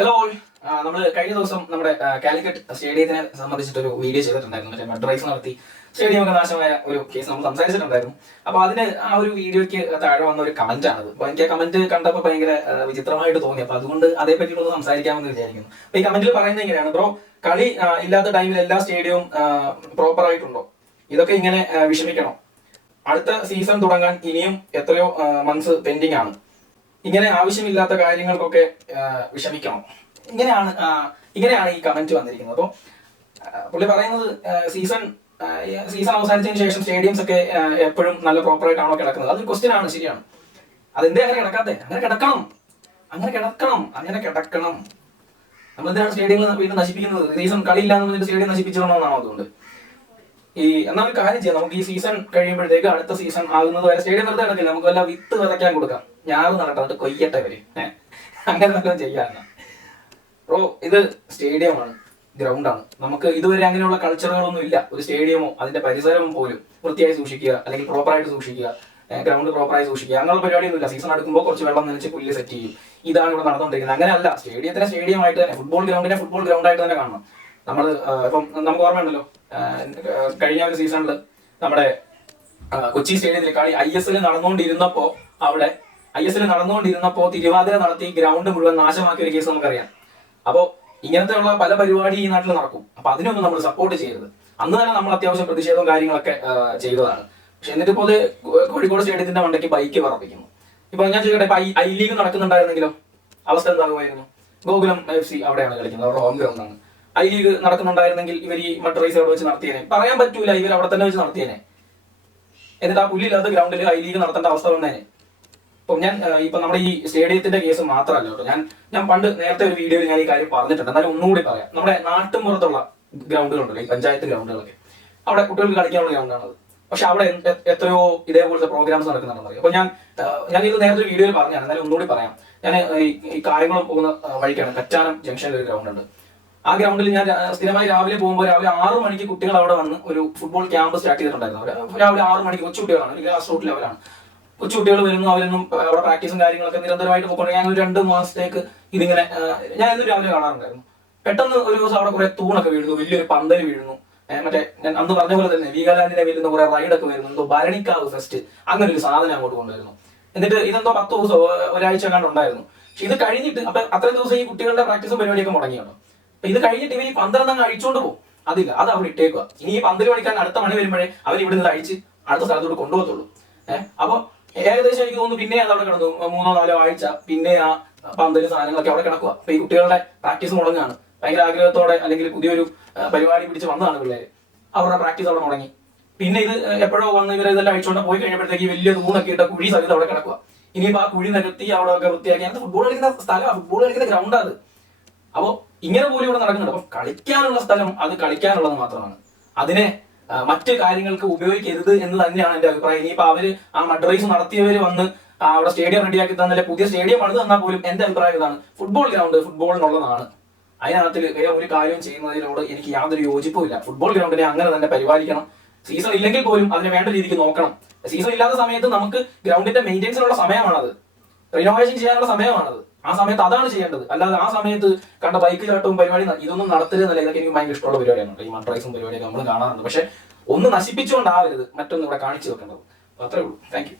Hello all, നമ്മൾ കഴിഞ്ഞ ദിവസം നമ്മുടെ കാലിക്കറ്റ് സ്റ്റേഡിയത്തിനെ സംബന്ധിച്ചിട്ടൊരു വീഡിയോ ചെയ്തിട്ടുണ്ടായിരുന്നു. മറ്റേ മഡ് റൈസ് നടത്തി സ്റ്റേഡിയം ഒക്കെ നാശമായ ഒരു കേസ് നമ്മൾ സംസാരിച്ചിട്ടുണ്ടായിരുന്നു. അപ്പോൾ അതിന് ആ ഒരു വീഡിയോയ്ക്ക് താഴെ വന്ന ഒരു കമന്റ് ആണത്. അപ്പോൾ എനിക്ക് ആ കമന്റ് കണ്ടപ്പോൾ ഭയങ്കര വിചിത്രമായിട്ട് തോന്നി. അപ്പോൾ അതുകൊണ്ട് അതേപറ്റിയുള്ള സംസാരിക്കാമെന്ന് വിചാരിക്കുന്നു. അപ്പോൾ ഈ കമന്റിൽ പറയുന്നത് ഇങ്ങനെയാണ്: ബ്രോ, കളി ഇല്ലാത്ത ടൈമിൽ എല്ലാ സ്റ്റേഡിയവും പ്രോപ്പർ ആയിട്ടുണ്ടോ? ഇതൊക്കെ ഇങ്ങനെ വിഷമിക്കണോ? അടുത്ത സീസൺ തുടങ്ങാൻ ഇനിയും എത്രയോ മന്ത്സ് പെൻഡിങ് ആണ്. ഇങ്ങനെ ആവശ്യമില്ലാത്ത കാര്യങ്ങൾക്കൊക്കെ വിഷമിക്കണം. ഇങ്ങനെയാണ് ഈ കമന്റ് വന്നിരിക്കുന്നത്. അപ്പോൾ പുള്ളി പറയുന്നത് സീസൺ അവസാനിച്ചതിന് ശേഷം സ്റ്റേഡിയംസ് ഒക്കെ എപ്പോഴും നല്ല പ്രോപ്പറായിട്ടാണോ കിടക്കുന്നത്? അതൊരു ക്വസ്റ്റ്യൻ ആണ്, ശരിയാണ്. അതെന്തേ അങ്ങനെ കിടക്കാത്തെ? അങ്ങനെ കിടക്കണം. നമ്മളെന്തിനാണ് സ്റ്റേഡിയങ്ങൾ വീണ്ടും നശിപ്പിക്കുന്നത്? സീസൺ കളിയില്ലാന്ന് സ്റ്റേഡിയം നശിപ്പിച്ചിടണമെന്നാണോ? അതുകൊണ്ട് എന്നാൽ ഒരു കാര്യം ചെയ്യാം, നമുക്ക് ഈ സീസൺ കഴിയുമ്പോഴത്തേക്ക് അടുത്ത സീസൺ ആകുന്നത് വരെ സ്റ്റേഡിയം വെറുതെ കിടക്കില്ല, നമുക്ക് വല്ല വിത്ത് വിതയ്ക്കാൻ കൊടുക്കാം. ഞാറ് നടക്കാം, എന്നിട്ട് കൊയ്യട്ടെ വരെ. അങ്ങനെ വല്ലതും ചെയ്യാറുണ്ട്. ബ്രോ, ഇത് സ്റ്റേഡിയമാണ്, ഗ്രൗണ്ടാണ്. നമുക്ക് ഇതുവരെ അങ്ങനെയുള്ള കൾച്ചറുകളൊന്നും ഇല്ല. ഒരു സ്റ്റേഡിയമോ അതിന്റെ പരിസരവും പോലും വൃത്തിയായി സൂക്ഷിക്കുക, അല്ലെങ്കിൽ പ്രോപ്പറായിട്ട് സൂക്ഷിക്കുക, ഗ്രൗണ്ട് പ്രോപ്പറായി സൂക്ഷിക്കുക, അങ്ങനെയുള്ള പരിപാടിയൊന്നുമില്ല. സീസൺ അടുക്കുമ്പോൾ കുറച്ച് വെള്ളം നനച്ച് പുല്ല് സെറ്റ് ചെയ്യും. ഇതാണ് ഇവിടെ നടന്നുകൊണ്ടിരിക്കുന്നത്. അങ്ങനെയല്ല, സ്റ്റേഡിയത്തിനെ സ്റ്റേഡിയമായിട്ട് തന്നെ, ഫുട്ബോൾ ഗ്രൗണ്ടിനെ ഫുട്ബോൾ ഗ്രൗണ്ടായിട്ട് തന്നെ കാണണം. നമ്മൾ ഇപ്പം നമുക്ക് ഓർമ്മയുണ്ടല്ലോ, കഴിഞ്ഞ ഒരു സീസണിൽ നമ്മുടെ കൊച്ചി സ്റ്റേഡിയത്തിൽ കളി ISL നടന്നുകൊണ്ടിരുന്നപ്പോ തിരുവാതിര നടത്തി ഗ്രൗണ്ട് മുഴുവൻ നാശമാക്കിയ ഒരു കേസ് നമുക്കറിയാം. അപ്പോൾ ഇങ്ങനത്തെ ഉള്ള പല പരിപാടി ഈ നാട്ടിൽ നടക്കും. അപ്പൊ അതിനൊന്നും നമ്മൾ സപ്പോർട്ട് ചെയ്യരുത്. അന്ന് തന്നെ നമ്മൾ അത്യാവശ്യം പ്രതിഷേധവും കാര്യങ്ങളൊക്കെ ചെയ്തതാണ്. പക്ഷെ എന്നിട്ട് ഇപ്പോൾ കോഴിക്കോട് സ്റ്റേഡിയത്തിന്റെ മണ്ടയ്ക്ക് ബൈക്ക് പറപ്പിക്കുന്നു. ഇപ്പൊ ഞാൻ ചോദിക്കട്ടെ, ഇപ്പൊ ഐ ലീഗ് നടക്കുന്നുണ്ടായിരുന്നെങ്കിലോ അവസ്ഥ എന്താകുമായിരുന്നു? ഗോകുലം FC അവിടെയാണ് കളിക്കുന്നത്, അവരുടെ ഹോം ഗ്രൗണ്ടാണ്. ഐ ലീഗ് നടക്കുന്നുണ്ടായിരുന്നെങ്കിൽ ഇവർ ഈ മഡ് റൈസ് അവിടെ വെച്ച് നടത്തിയേനെ? പറയാൻ പറ്റൂല, ഇവർ അവിടെ തന്നെ വെച്ച് നടത്തിയേനെ. എന്നിട്ട് ആ പുല്ലില്ലാത്ത ഗ്രൗണ്ടിൽ ഐ ലീഗ് നടത്തേണ്ട അവസ്ഥ വന്നേനെ. ഇപ്പൊ നമ്മുടെ ഈ സ്റ്റേഡിയത്തിന്റെ കേസ് മാത്രമല്ല കേട്ടോ. ഞാൻ പണ്ട് നേരത്തെ ഒരു വീഡിയോയിൽ ഞാൻ ഈ കാര്യം പറഞ്ഞിട്ടുണ്ട്. എന്നാലും ഒന്നുകൂടി പറയാം. നമ്മുടെ നാട്ടുമ്പുറത്തുള്ള ഗ്രൗണ്ടുകളുണ്ടല്ലോ, ഈ പഞ്ചായത്ത് ഗ്രൗണ്ടുകളൊക്കെ, അവിടെ കുട്ടികൾക്ക് കളിക്കാനുള്ള ഗ്രൗണ്ടാണത്. പക്ഷെ അവിടെ എത്രയോ ഇതേപോലത്തെ പ്രോഗ്രാംസ് നടക്കുന്നുണ്ടെന്ന് അറിയാം. അപ്പൊ ഞാൻ ഇത് നേരത്തെ ഒരു വീഡിയോയിൽ പറഞ്ഞാണ്, എന്നാലും ഒന്നുകൂടി പറയാം. ഞാൻ ഈ കായംകുളം പോകുന്ന വഴിക്കാണ് കച്ചാനം ജംഗ്ഷനിൽ ഒരു ഗ്രൗണ്ട് ഉണ്ട്. ആ ഗ്രൗണ്ടിൽ ഞാൻ സ്ഥിരമായി രാവിലെ പോകുമ്പോൾ രാവിലെ 6 മണിക്ക് കുട്ടികൾ അവിടെ വന്ന് ഒരു ഫുട്ബോൾ ക്യാമ്പ് സ്റ്റാർട്ട് ചെയ്തിട്ടുണ്ടായിരുന്നു. രാവിലെ 6 മണിക്ക് കൊച്ചുകുട്ടികളാണ്, ഒരു ഗ്രാസ് റൂട്ട് ലെവലാണ്. കൊച്ചുകുട്ടികൾ വരുന്നു, അവരൊന്നും അവിടെ പ്രാക്ടീസും കാര്യങ്ങളൊക്കെ നിരന്തരമായിട്ട് പോയിക്കൊണ്ട് ഞാൻ ഒരു 2 മാസത്തേക്ക് ഇതിങ്ങനെ ഞാൻ എന്നും രാവിലെ കാണാറുണ്ടായിരുന്നു. പെട്ടെന്ന് ഒരു ദിവസം അവിടെ കുറെ തൂണൊക്കെ വീഴുന്നു, വലിയൊരു പന്തൽ വീഴുന്നു. മറ്റേ ഞാൻ അന്ന് പറഞ്ഞ പോലെ തന്നെ വീഗാലാൻഡിനെ വരുന്ന കുറെ റൈഡൊക്കെ വരുന്നു, എന്തോ ഭരണിക്കാവ് ഫെസ്റ്റ്, അങ്ങനെ ഒരു സാധനം അങ്ങോട്ട് കൊണ്ടുവരുന്നു. എന്നിട്ട് ഇതെന്തോ 10 ദിവസമോ ഒരാഴ്ച കണ്ട് ഉണ്ടായിരുന്നു. പക്ഷെ ഇത് കഴിഞ്ഞിട്ട് അപ്പൊ അത്രയും ദിവസം ഈ കുട്ടികളുടെ പ്രാക്ടീസും പരിപാടിയൊക്കെ മുടങ്ങിയാണ്. അപ്പൊ ഇത് കഴിഞ്ഞിട്ട് ഇവർ ഈ പന്തൽ അങ്ങ് അഴിച്ചുകൊണ്ട് പോകും. അതില്ല, അത് അവിടെ ഇട്ടേക്കുക. ഇനി ഈ പന്തൽ കളിക്കാൻ അടുത്ത മണി വരുമ്പോഴേ അവർ ഇവിടെ നിന്ന് അഴിച്ച് അടുത്ത സ്ഥലത്തോട്ട് കൊണ്ടുപോകത്തുള്ളൂ. അപ്പൊ ഏകദേശം എനിക്ക് തോന്നുന്നു പിന്നെ അത് അവിടെ കിടന്നു 3-4 ആഴ്ച, പിന്നെ ആ പന്തല് സാധനങ്ങളൊക്കെ അവിടെ കിടക്കുക. അപ്പൊ ഈ കുട്ടികളുടെ പ്രാക്ടീസ് മുടങ്ങാണ്. ഭയങ്കര ആഗ്രഹത്തോടെ അല്ലെങ്കിൽ പുതിയൊരു പരിപാടി പിടിച്ച് വന്നതാണ് പിള്ളേര്. അവരുടെ പ്രാക്ടീസ് അവിടെ മുടങ്ങി. പിന്നെ ഇത് എപ്പോഴോ വന്ന് ഇവരെ ഇതെല്ലാം അഴിച്ചുകൊണ്ട് പോയി കഴിഞ്ഞപ്പോഴത്തേക്ക് വലിയ തൂണൊക്കെ ഇട്ട കുഴി സഹിതം അവിടെ കിടക്കുക. ഇനിയിപ്പോ ആ കുഴി നിരത്തി അവിടെ ഒക്കെ വൃത്തിയാക്കി, അത് ഫുട്ബോൾ കളിക്കുന്ന സ്ഥലമാണ്, ഫുട്ബോൾ കളിക്കുന്ന ഗ്രൗണ്ടാണ് അത്. അപ്പോ ഇങ്ങനെ പോലും ഇവിടെ നടക്കുന്നുണ്ട്. അപ്പൊ കളിക്കാനുള്ള സ്ഥലം അത് കളിക്കാനുള്ളത് മാത്രമാണ്. അതിനെ മറ്റു കാര്യങ്ങൾക്ക് ഉപയോഗിക്കരുത് എന്ന് തന്നെയാണ് എന്റെ അഭിപ്രായം. ഇനിയിപ്പോ അവര് ആ മഡ് റൈസ് നടത്തിയവര് വന്ന് അവിടെ സ്റ്റേഡിയം റെഡിയാക്കി തന്നല്ലേ, പുതിയ സ്റ്റേഡിയം പണിത് തന്നാൽ പോലും എന്റെ അഭിപ്രായം ഇതാണ്: ഫുട്ബോൾ ഗ്രൗണ്ട് ഫുട്ബോളിനുള്ളതാണ്. അതിനകത്തിൽ വേറെ ഒരു കാര്യം ചെയ്യുന്നതിനോട് എനിക്ക് യാതൊരു യോജിപ്പും ഇല്ല. ഫുട്ബോൾ ഗ്രൗണ്ടിനെ അങ്ങനെ തന്നെ പരിപാലിക്കണം. സീസൺ ഇല്ലെങ്കിൽ പോലും അതിനെ വേണ്ട രീതിക്ക് നോക്കണം. സീസൺ ഇല്ലാത്ത സമയത്ത് നമുക്ക് ഗ്രൗണ്ടിന്റെ മെയിൻ്റെനൻസിനുള്ള സമയമാണത്, റിനോവേഷൻ ചെയ്യാനുള്ള സമയമാണത്. ആ സമയത്ത് അതാണ് ചെയ്യേണ്ടത്. അല്ലാതെ ആ സമയത്ത് കണ്ട ബൈക്ക് ചാട്ടവും പരിപാടി ഇതൊന്നും നടത്തരുതെന്നല്ല. ഇതൊക്കെ എനിക്ക് ഭയങ്കര ഇഷ്ടമുള്ള പരിപാടിയാണ്. ഈ മഡ് റൈസും പരിപാടിയൊക്കെ നമ്മൾ കാണാറുണ്ട്. പക്ഷെ ഒന്ന് നശിപ്പിച്ചുകൊണ്ടാവരുത് മറ്റൊന്ന് ഇവിടെ കാണിച്ചു വെക്കേണ്ടത്. അത്രേ ഉള്ളൂ. Thank you.